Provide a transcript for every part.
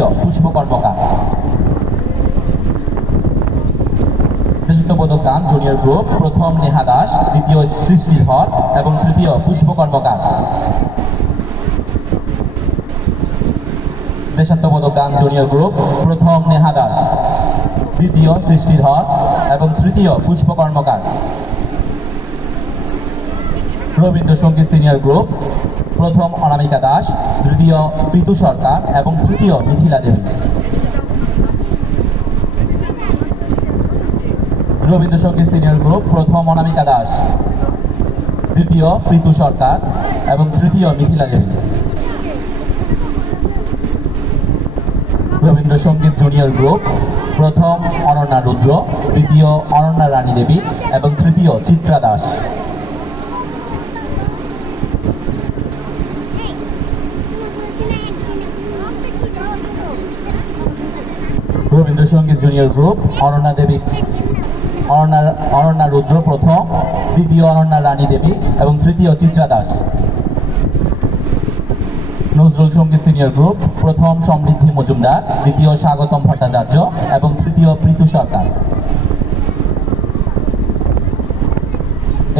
তৃতীয় পুষ্প কর্মকার। দেশাত্মবোধক গান জুনিয়র গ্রুপ প্রথম নেহা দাস, দ্বিতীয় সৃষ্টিধর এবং তৃতীয় পুষ্প কর্মকার। দেশাত্মবোধক গান জুনিয়র গ্রুপ প্রথম নেহা দাস, দ্বিতীয় সৃষ্টিধর এবং তৃতীয় পুষ্প কর্মকার। রবীন্দ্রসঙ্গীত সিনিয়র গ্রুপ প্রথম অনামিকা দাস, দ্বিতীয় পিতু সরকার এবং তৃতীয় মিথিলা দেবী। রবীন্দ্রসঙ্গীত সিনিয়র গ্রুপ প্রথম অনামিকা দাস, দ্বিতীয় পিতু সরকার এবং তৃতীয় মিথিলা দেবী। রবীন্দ্রসঙ্গীত জুনিয়র গ্রুপ প্রথম অনন্যা রুদ্র, দ্বিতীয় অনন্যা রানী দেবী এবং তৃতীয় চিত্রা দাস। রবীন্দ্রসঙ্গীত জুনিয়র গ্রুপ অনন্যা রুদ্র প্রথম, দ্বিতীয় অনন্যা রানী দেবী এবং তৃতীয় চিত্রা দাস। নজরুল সঙ্গীত সিনিয়র গ্রুপ প্রথম সমৃদ্ধি মজুমদার, দ্বিতীয় স্বাগতম ভট্টাচার্য এবং তৃতীয় প্রীতু সরকার।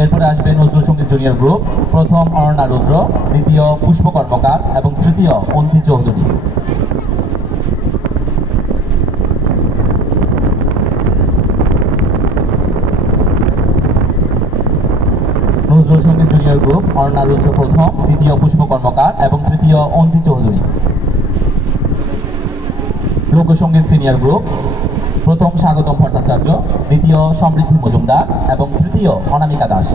এরপরে আসবে নজরুল সঙ্গীত জুনিয়র গ্রুপ প্রথম অনন্যা রুদ্র, দ্বিতীয় পুষ্প কর্মকার এবং তৃতীয় অন্তি চৌধুরী। নজরুল সঙ্গীত জুনিয়র গ্রুপ অনন্যা রুদ্র প্রথম, দ্বিতীয় পুষ্প কর্মকার এবং তৃতীয় অন্তি চৌধুরী। লোকসঙ্গীত সিনিয়র গ্রুপ প্রথম স্বাগতম ভট্টাচার্য, দ্বিতীয় সমৃদ্ধি মজুমদার এবং তৃতীয় অনামিকা দাস।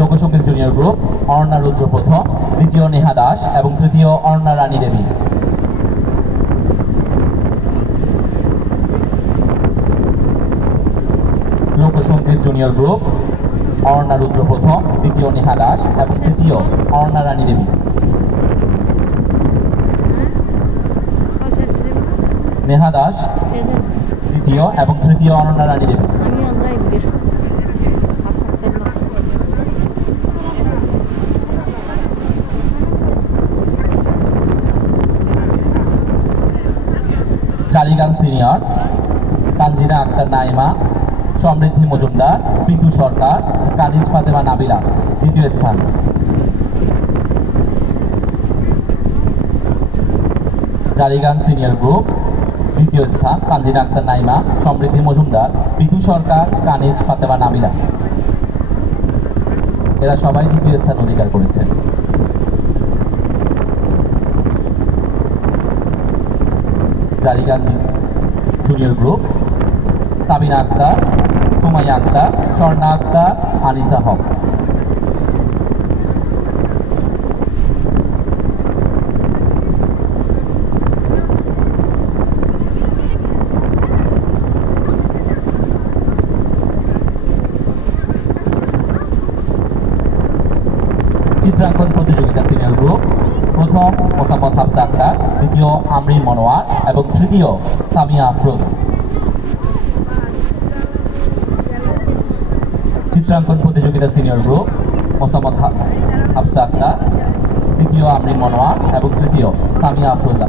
লোকসঙ্গীত জুনিয়র গ্রুপ অনন্যা রুদ্র প্রথম, দ্বিতীয় নেহা দাস এবং তৃতীয় অনন্যা রানী দেবী। লোকসঙ্গীত জুনিয়র গ্রুপ অনন্যা রুদ্র প্রথম, দ্বিতীয় নেহা দাস এবং তৃতীয় অনন্যা রানী দেবী। নেহা দাস দ্বিতীয় এবং তৃতীয় অনন্যা রানী দেবী। জারিগান সিনিয়র তানজিনা আক্তার নাইমা, সমৃদ্ধি মজুমদার, পিতু সরকার, কানিজ ফাতেমা নাবিলা দ্বিতীয় স্থান। জারিগান সিনিয়র গ্রুপ দ্বিতীয় স্থান তানজিনা আক্তার নাইমা, সমৃদ্ধি মজুমদার, পিতু সরকার, কানিজ ফাতেমা নাবিলা। এরা সবাই দ্বিতীয় স্থান অধিকার করেছে। জারিগান জুনিয়র গ্রুপ সাবিনা আক্তার, সুমাইয়া আক্তার, স্বর্ণা আক্তার, আনিসা হক। চিত্রাঙ্কন প্রতিযোগিতা সিনিয়র গ্রুপ প্রথম মোসাম্মদ হাফসা আক্তার, দ্বিতীয় আমরিন মনোয়ার এবং তৃতীয় সামিয়া আফরোজা। চিত্রাঙ্কন প্রতিযোগিতা সিনিয়র গ্রুপ মোসাম্মদ হাফসা আক্তার, দ্বিতীয় আমরিন মনোয়ার এবং তৃতীয় সামিয়া আফরোজা।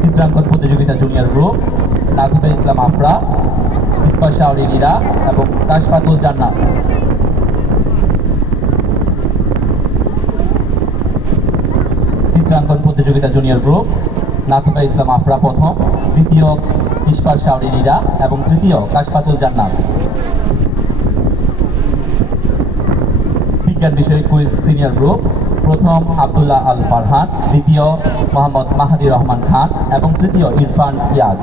চিত্রাঙ্কন প্রতিযোগিতা জুনিয়র গ্রুপ নাথিবা ইসলাম আফরা, ইসফা শাওরি নীরা এবং কাশফাতুল জান্নাত। চিত্রাঙ্কন প্রতিযোগিতা জুনিয়র গ্রুপ নাথিবা ইসলাম আফরা প্রথম, দ্বিতীয় ইসফা শাওরি নীরা এবং তৃতীয় কাশফাতুল জান্নাত। বিজ্ঞান বিষয়ক কুইজ সিনিয়র গ্রুপ প্রথম আব্দুল্লাহ আল ফারহান, দ্বিতীয় মোহাম্মদ মাহাদি রহমান খান এবং তৃতীয় ইরফান ইয়াজ।